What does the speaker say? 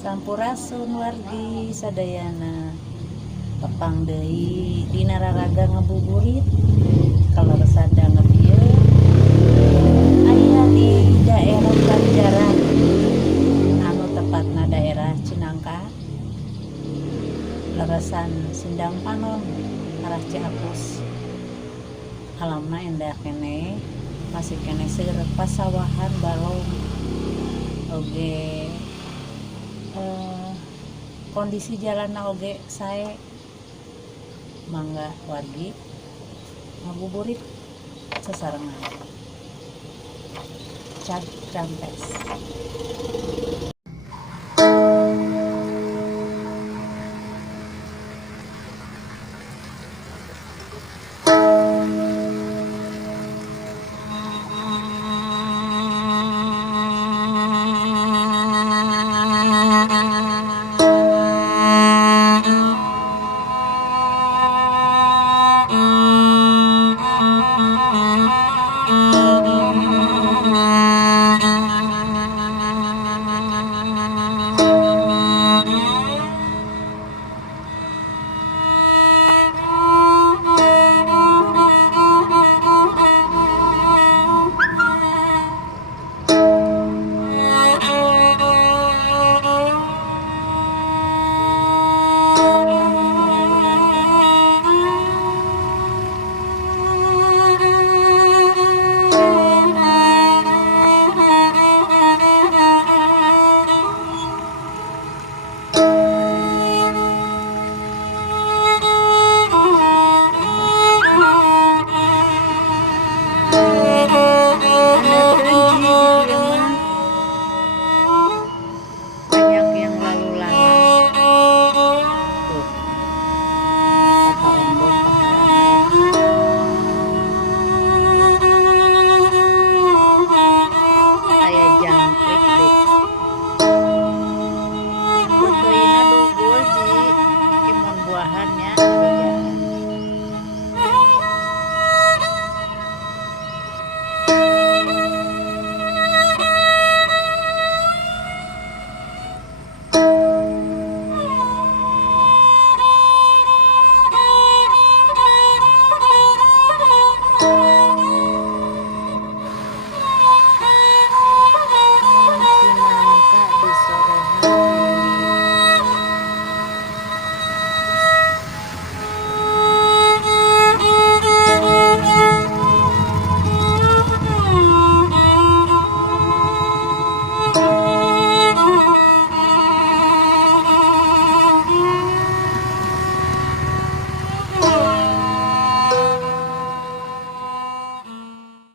Sampurasun wargi sadayana tepang deui dina raraga ngabuburit kalau sada ngabieu aya di daerah Banjaran anu tepatna daerah Cinangka leresan Sindang Panon arah Ciapus. Alamna endah kene masih kene seueur pasawahan balong oge kondisi jalan oge sae mangga wargi ngabuburit sasarengan cak trampes.